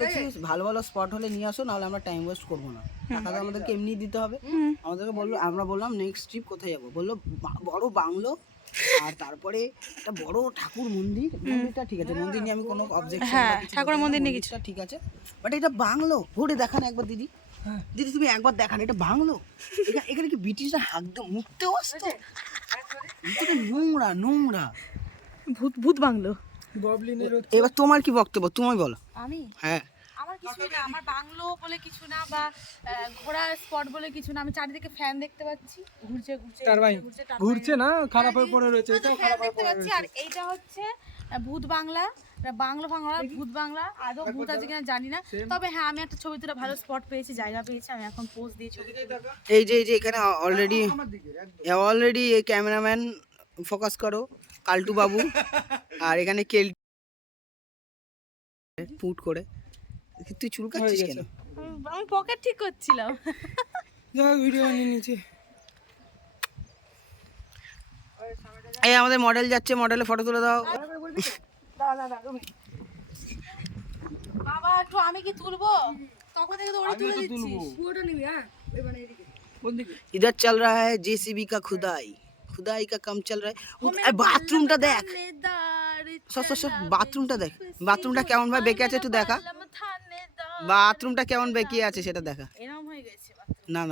ভালো ভালো স্পট হলে নিয়ে আসো, নাহলে আমরা টাইম ওয়েস্ট করবো না। টাকা তো আমাদেরকে এমনি দিতে হবে। আমাদেরকে বললো, আমরা বললাম নেক্সট ট্রিপ কোথায় যাবো, বললো বড় বাংলো আর তারপরে একটা বড় ঠাকুর মন্দির। মন্দিরটা ঠিক আছে, মন্দির নিয়ে আমি কোনো অবজেকশন, হ্যাঁ ঠাকুরের মন্দির নিয়ে কিছু মন্দিরটা ঠিক আছে, বাট এটা বাংলো ঘুরে দেখান একবার দিদি। দিদি তুমি একবার দেখান এটা বাংলো। এখানে কি ব্রিটিশরা হাত দিয়ে মুখতেও আসতো? ভিতরে নোংরা নোংরা ভূত ভূত বাংলো। এবার তোমার কি বক্তব্য, তুমি বলো। আমি হ্যাঁ, আমার কিছুই না, আমার বাংলো বলে কিছু না বা ঘোরার স্পট বলে কিছু না। আমি চারিদিকে ফ্যান দেখতে পাচ্ছি, ঘুরছে ঘুরছে ঘুরছে ঘুরছে না, খারাপ হয়ে পড়ে রয়েছে, এটা ফ্যান দেখতে পাচ্ছি। আর এইটা হচ্ছে ভূত বাংলা, বাংলা ভূত বাংলা। আদৌ ভূত আছে কিনা জানি না, তবে হ্যাঁ আমি একটা ছবি তুলে ভালো স্পট পেয়েছি, জায়গা পেয়েছি, আমি এখন পোজ দিয়ে ছবি তুলবো। এই যে এখানে অলরেডি এই ক্যামেরাম্যান ফোকাস করো, কালটু বাবু। আর এখানে কেল পুট করে তুই চুল কাটছিস কেন? আমি পকেট ঠিক করছিলাম। ভিডিও বানিয়ে নিয়েছি। এই আমাদের মডেল যাচ্ছে, মডেলে ফটো তুলে দাও। বাবা একটু আমি কি তুলবো? তখন থেকে তো ওরা তুলে দিচ্ছিস। পুরোটা নিবি? হ্যাঁ इधर चल रहा है जेसीबी का खुदाई का काम चल रहा है। বাথরুমটা দেখ, সর বাথরুমটা দেখ, বাথরুমটা কেমন ভাবে বেঁকে আছে একটু দেখা। বাথরুমটা কেমন বেঁকে আছে সেটা দেখা। এরকম হয়ে গেছে না